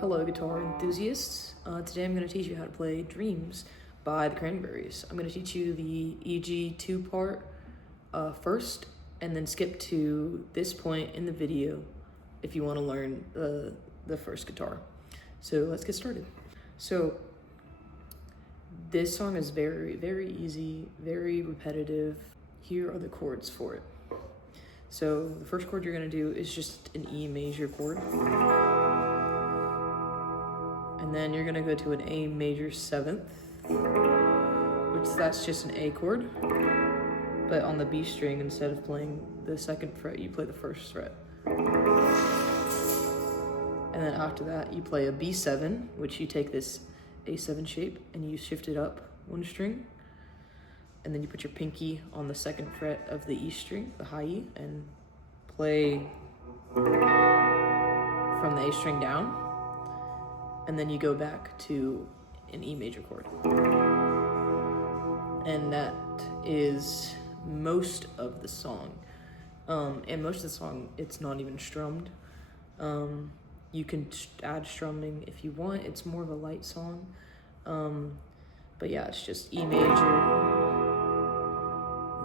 Hello, guitar enthusiasts. Today I'm going to teach you how to play Dreams by the Cranberries. I'm going to teach you the EG2 part first, and then skip to this point in the video if you want to learn the first guitar. So let's get started. So this song is very, very easy, very repetitive. Here are the chords for it. So the first chord you're going to do is just an E major chord. And then you're gonna go to an A major 7th, which that's just an A chord, but on the B string, instead of playing the 2nd fret, you play the 1st fret. And then after that, you play a B7, which you take this A7 shape and you shift it up 1 string, and then you put your pinky on the 2nd fret of the E string, the high E, and play from the A string down. And then you go back to an E major chord. And that is most of the song. And most of the song, it's not even strummed. You can add strumming if you want. It's more of a light song. But yeah, it's just E major,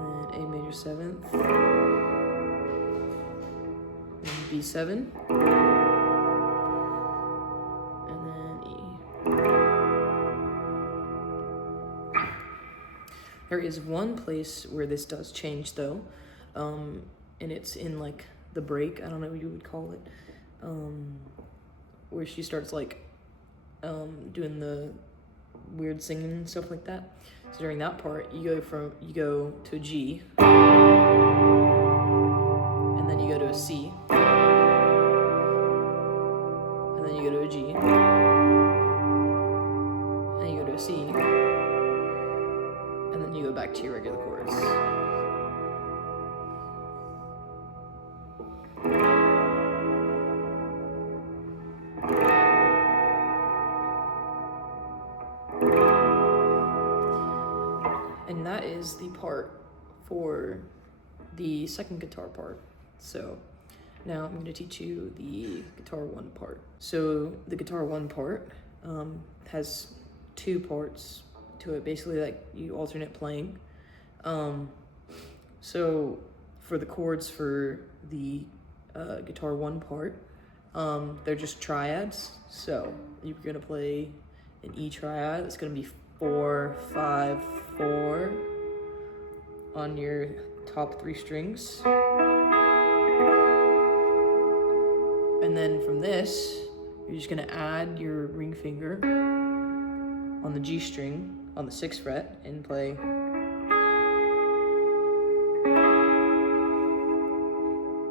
and A major 7th, and B7. There is one place where this does change though, and it's in like the break, I don't know what you would call it, where she starts like doing the weird singing and stuff like that. So during that part, you go to a G, and then you go to a C, and then you go to a G, and you go to a C, and then you go back to your regular chords. And that is the part for the second guitar part. So now I'm going to teach you the guitar 1 part. So the guitar 1 part has 2 parts to it, basically, like you alternate playing. So for the chords for the guitar 1 part, they're just triads. So you're gonna play an E triad. It's gonna be 4, 5, 4 on your top 3 strings. And then from this, you're just gonna add your ring finger on the G string on the 6th fret and play.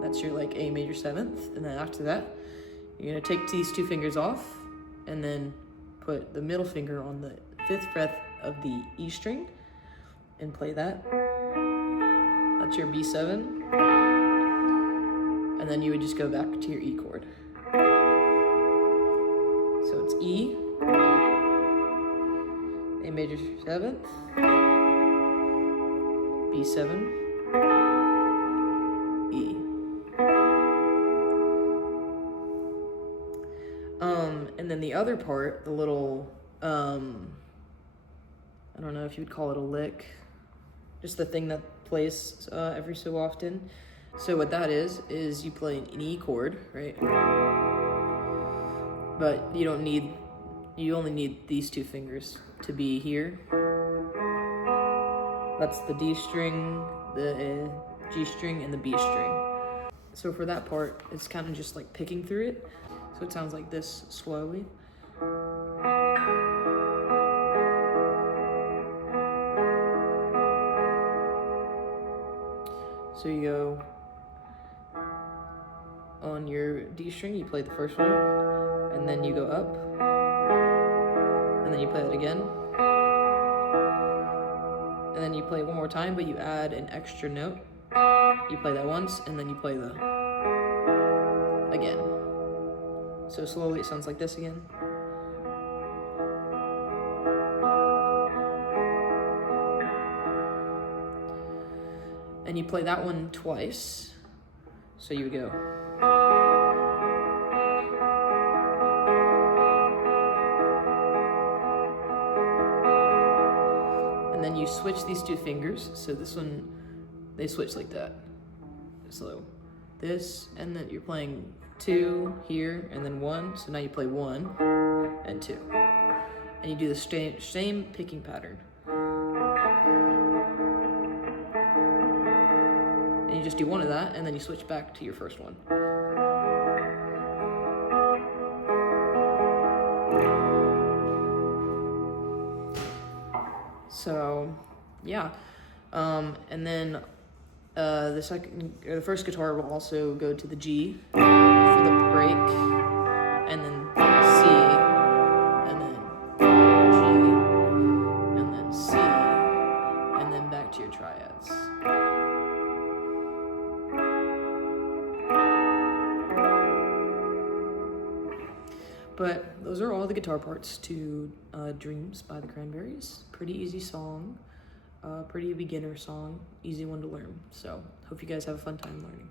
That's your like A major 7th. And then after that, you're gonna take these 2 fingers off and then put the middle finger on the 5th fret of the E string and play that. That's your B7. And then you would just go back to your E chord. So it's E, A major 7th, B7, E. And then the other part, the little, I don't know if you would call it a lick, just the thing that plays every so often. So what that is you play an E chord, right? But you only need these 2 fingers to be here. That's the D string, the G string, and the B string. So for that part, it's kind of just like picking through it. So it sounds like this slowly. So you go on your D string, you play the first one, and then you go up, and then you play it again, and then you play it one more time, but you add an extra note. You play that once, and then you play the again. So slowly it sounds like this again. And you play that one twice. So you would go. and then you switch these two fingers. So this one, they switch like that. So this, and then you're playing 2 here, and then 1. So now you play 1 and 2, and you do the same picking pattern. And you just do 1 of that, and then you switch back to your first one. So, yeah. And then the first guitar will also go to the G for the break, and then C, and then G, and then C, and then back to your triads. But those are all the guitar parts to Dreams by the Cranberries. Pretty easy song, pretty beginner song, easy one to learn. So hope you guys have a fun time learning.